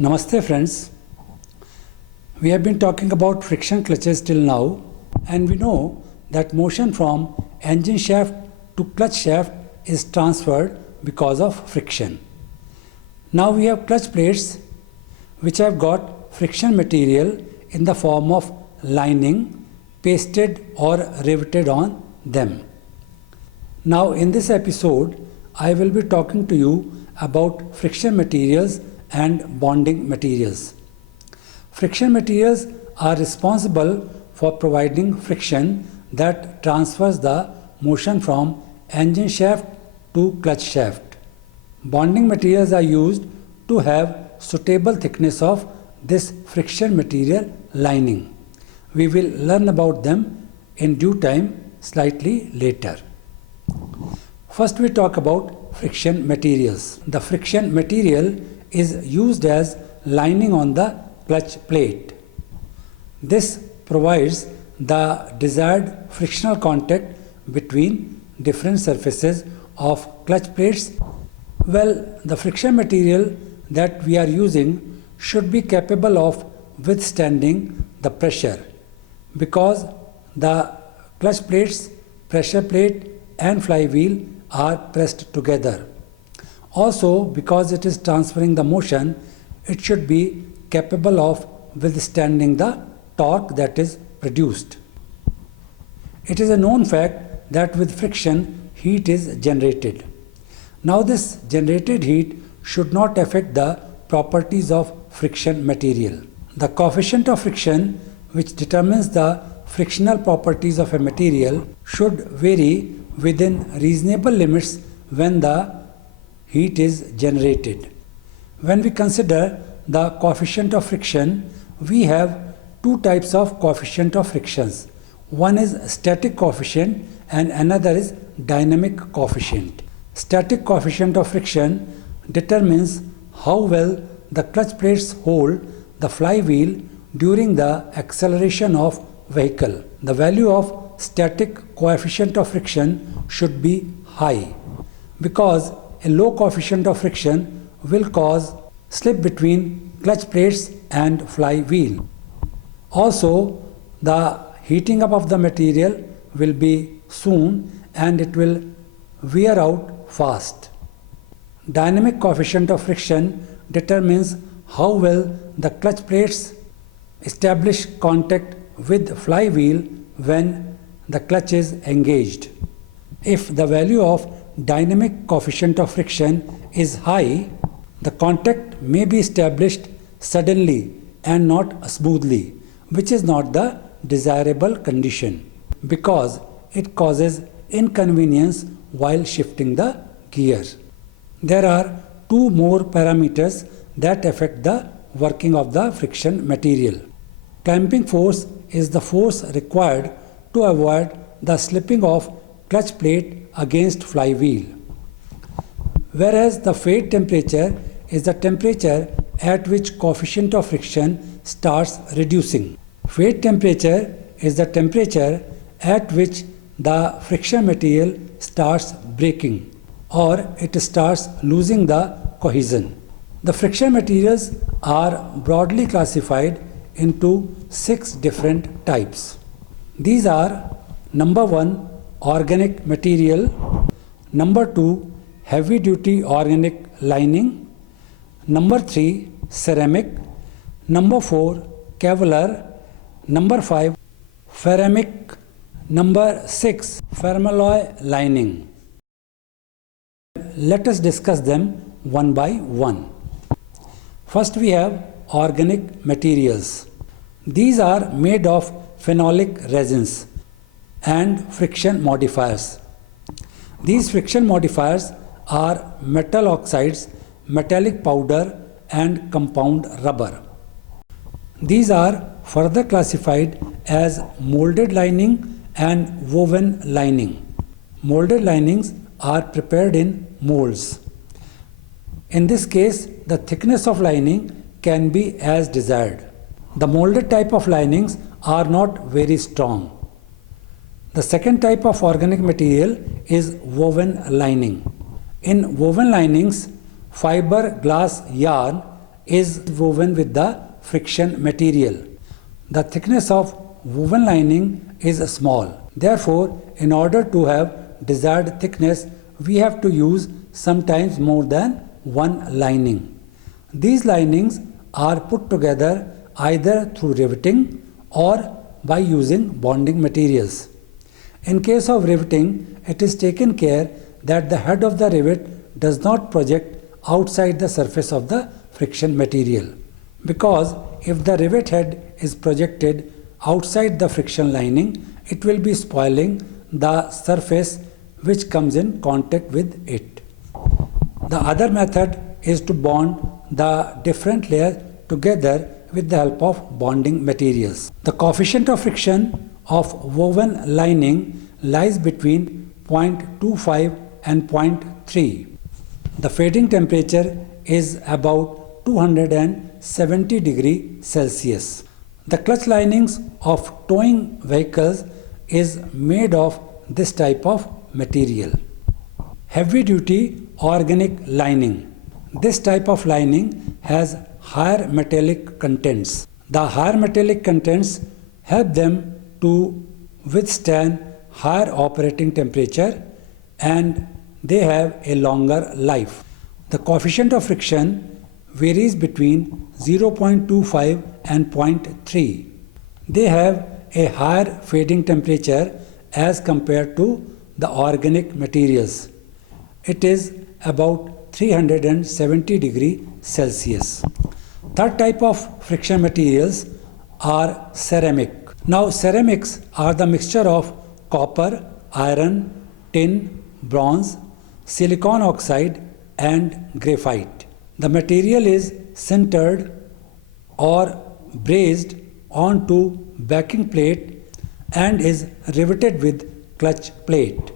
Namaste friends. We have been talking about friction clutches till now, and we know that motion from engine shaft to clutch shaft is transferred because of friction. Now we have clutch plates which have got friction material in the form of lining pasted or riveted on them. Now in this episode I will be talking to you about friction materials and bonding materials. Friction materials are responsible for providing friction that transfers the motion from engine shaft to clutch shaft. Bonding materials are used to have suitable thickness of this friction material lining. We will learn about them in due time slightly later. First we talk about friction materials. The friction material is used as lining on the clutch plate. This provides the desired frictional contact between different surfaces of clutch plates. Well, the friction material that we are using should be capable of withstanding the pressure because the clutch plates, pressure plate and flywheel are pressed together. Also, because it is transferring the motion, it should be capable of withstanding the torque that is produced. It is a known fact that with friction, heat is generated. Now this generated heat should not affect the properties of friction material. The coefficient of friction, which determines the frictional properties of a material, should vary within reasonable limits when the heat is generated. When we consider the coefficient of friction, we have two types of coefficient of frictions. One is static coefficient and another is dynamic coefficient. Static coefficient of friction determines how well the clutch plates hold the flywheel during the acceleration of vehicle. The value of static coefficient of friction should be high because a low coefficient of friction will cause slip between clutch plates and flywheel. Also, the heating up of the material will be soon and it will wear out fast. Dynamic coefficient of friction determines how well the clutch plates establish contact with flywheel when the clutch is engaged. If the value of dynamic coefficient of friction is high, the contact may be established suddenly and not smoothly, which is not the desirable condition because it causes inconvenience while shifting the gear. There are two more parameters that affect the working of the friction material. Clamping force is the force required to avoid the slipping of clutch plate against flywheel, whereas the fade temperature is the temperature at which coefficient of friction starts reducing. Fade temperature is the temperature at which the friction material starts breaking or it starts losing the cohesion. The friction materials are broadly classified into 6 different types. These are number 1, organic material, number 2, heavy duty organic lining, number 3, ceramic, number 4, Kevlar, number 5, ceramic, number 6, Fermalloy lining. Let us discuss them one by one. First we have organic materials. These are made of phenolic resins and friction modifiers. These friction modifiers are metal oxides, metallic powder and compound rubber. These are further classified as molded lining and woven lining. Molded linings are prepared in molds. In this case, the thickness of lining can be as desired. The molded type of linings are not very strong. The second type of organic material is woven lining. In woven linings, fiber glass yarn is woven with the friction material. The thickness of woven lining is small. Therefore, in order to have desired thickness, we have to use sometimes more than one lining. These linings are put together either through riveting or by using bonding materials. In case of riveting, it is taken care that the head of the rivet does not project outside the surface of the friction material, because if the rivet head is projected outside the friction lining, it will be spoiling the surface which comes in contact with it. The other method is to bond the different layers together with the help of bonding materials. The coefficient of friction of woven lining lies between 0.25 and 0.3. The fading temperature is about 270 degrees Celsius. The clutch linings of towing vehicles is made of this type of material. Heavy duty organic lining. This type of lining has higher metallic contents. The higher metallic contents help them to withstand higher operating temperature and they have a longer life. The coefficient of friction varies between 0.25 and 0.3. They have a higher fading temperature as compared to the organic materials. It is about 370 degrees Celsius. Third type of friction materials are ceramic. Now ceramics are the mixture of copper, iron, tin, bronze, silicon oxide and graphite. The material is sintered or brazed onto backing plate and is riveted with clutch plate.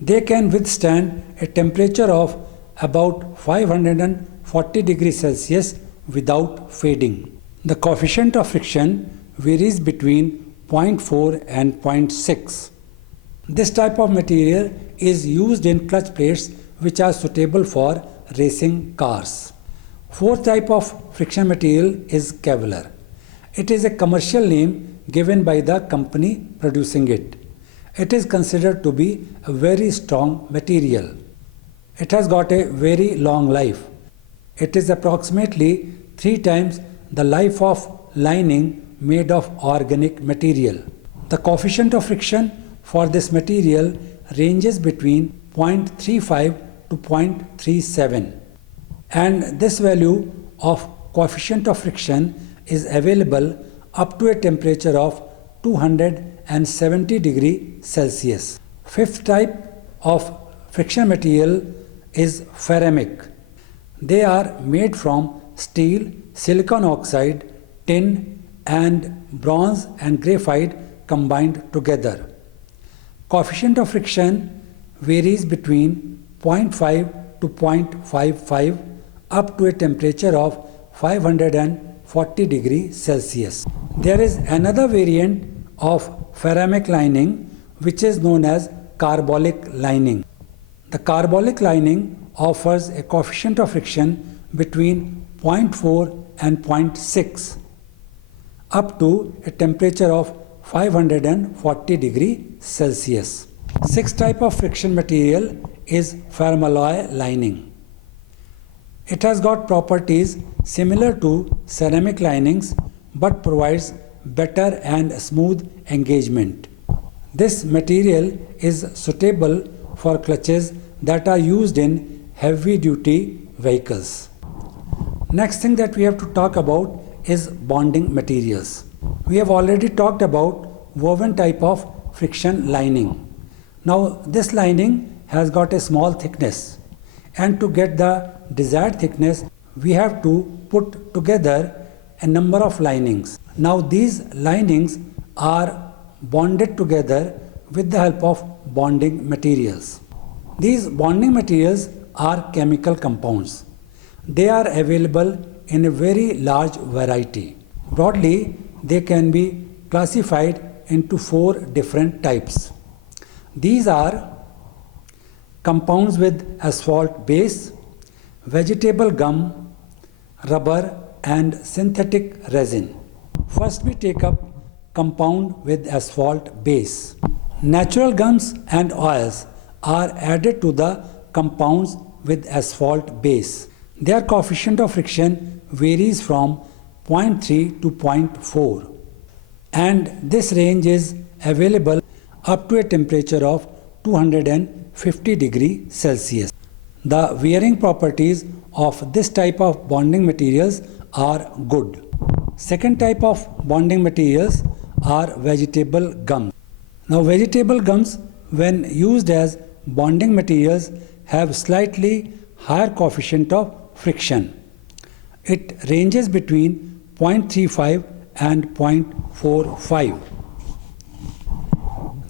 They can withstand a temperature of about 540 degrees Celsius without fading. The coefficient of friction varies between 0.4 and 0.6. This type of material is used in clutch plates which are suitable for racing cars. Fourth type of friction material is Kevlar. It is a commercial name given by the company producing it. It is considered to be a very strong material. It has got a very long life. It is approximately 3 times the life of lining made of organic material. The coefficient of friction for this material ranges between 0.35 to 0.37, and this value of coefficient of friction is available up to a temperature of 270 degrees Celsius. Fifth type of friction material is ceramic. They are made from steel, silicon oxide, tin and bronze and graphite combined together. Coefficient of friction varies between 0.5 to 0.55 up to a temperature of 540 degrees Celsius. There is another variant of ceramic lining which is known as carbolic lining. The carbolic lining offers a coefficient of friction between 0.4 and 0.6 up to a temperature of 540 degrees Celsius. Sixth type of friction material is fermalloy lining. It has got properties similar to ceramic linings but provides better and smooth engagement. This material is suitable for clutches that are used in heavy duty vehicles. Next thing that we have to talk about is bonding materials. We have already talked about woven type of friction lining. Now this lining has got a small thickness, and to get the desired thickness we have to put together a number of linings. Now these linings are bonded together with the help of bonding materials. These bonding materials are chemical compounds. They are available in a very large variety. Broadly, they can be classified into 4 different types. These are compounds with asphalt base, vegetable gum, rubber and synthetic resin. First we take up compound with asphalt base. Natural gums and oils are added to the compounds with asphalt base. Their coefficient of friction varies from 0.3 to 0.4, and this range is available up to a temperature of 250 degrees Celsius. The wearing properties of this type of bonding materials are good. Second type of bonding materials are vegetable gums. Now vegetable gums, when used as bonding materials, have slightly higher coefficient of friction. It ranges between 0.35 and 0.45.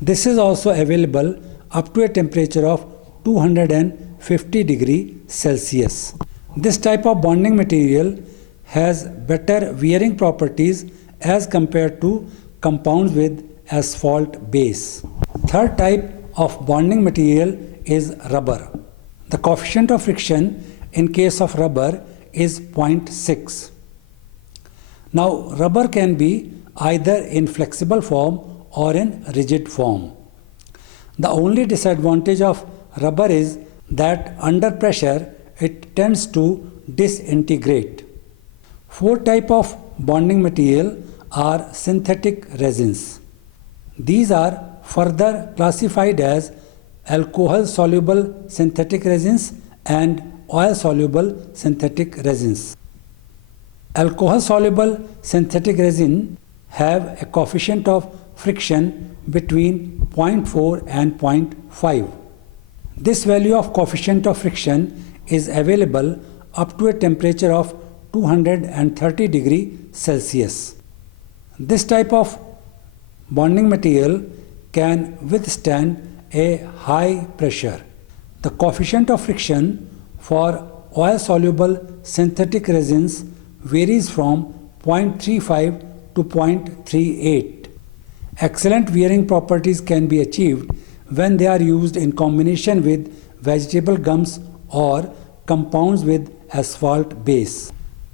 This is also available up to a temperature of 250 degrees Celsius. This type of bonding material has better wearing properties as compared to compounds with asphalt base. Third type of bonding material is rubber. The coefficient of friction in case of rubber is 0.6. Now rubber can be either in flexible form or in rigid form. The only disadvantage of rubber is that under pressure it tends to disintegrate. Fourth type of bonding material are synthetic resins. These are further classified as alcohol-soluble synthetic resins and oil-soluble synthetic resins. Alcohol-soluble synthetic resin have a coefficient of friction between 0.4 and 0.5. This value of coefficient of friction is available up to a temperature of 230 degrees Celsius. This type of bonding material can withstand a high pressure. The coefficient of friction for oil-soluble synthetic resins varies from 0.35 to 0.38. Excellent wearing properties can be achieved when they are used in combination with vegetable gums or compounds with asphalt base.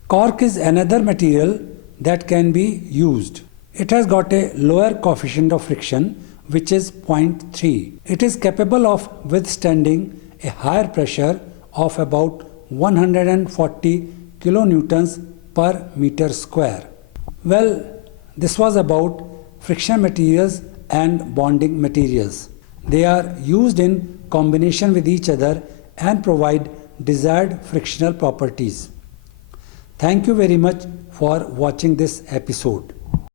Cork is another material that can be used. It has got a lower coefficient of friction, which is 0.3. It is capable of withstanding a higher pressure of about 140 kilonewtons per meter square. Well, this was about friction materials and bonding materials. They are used in combination with each other and provide desired frictional properties. Thank you very much for watching this episode.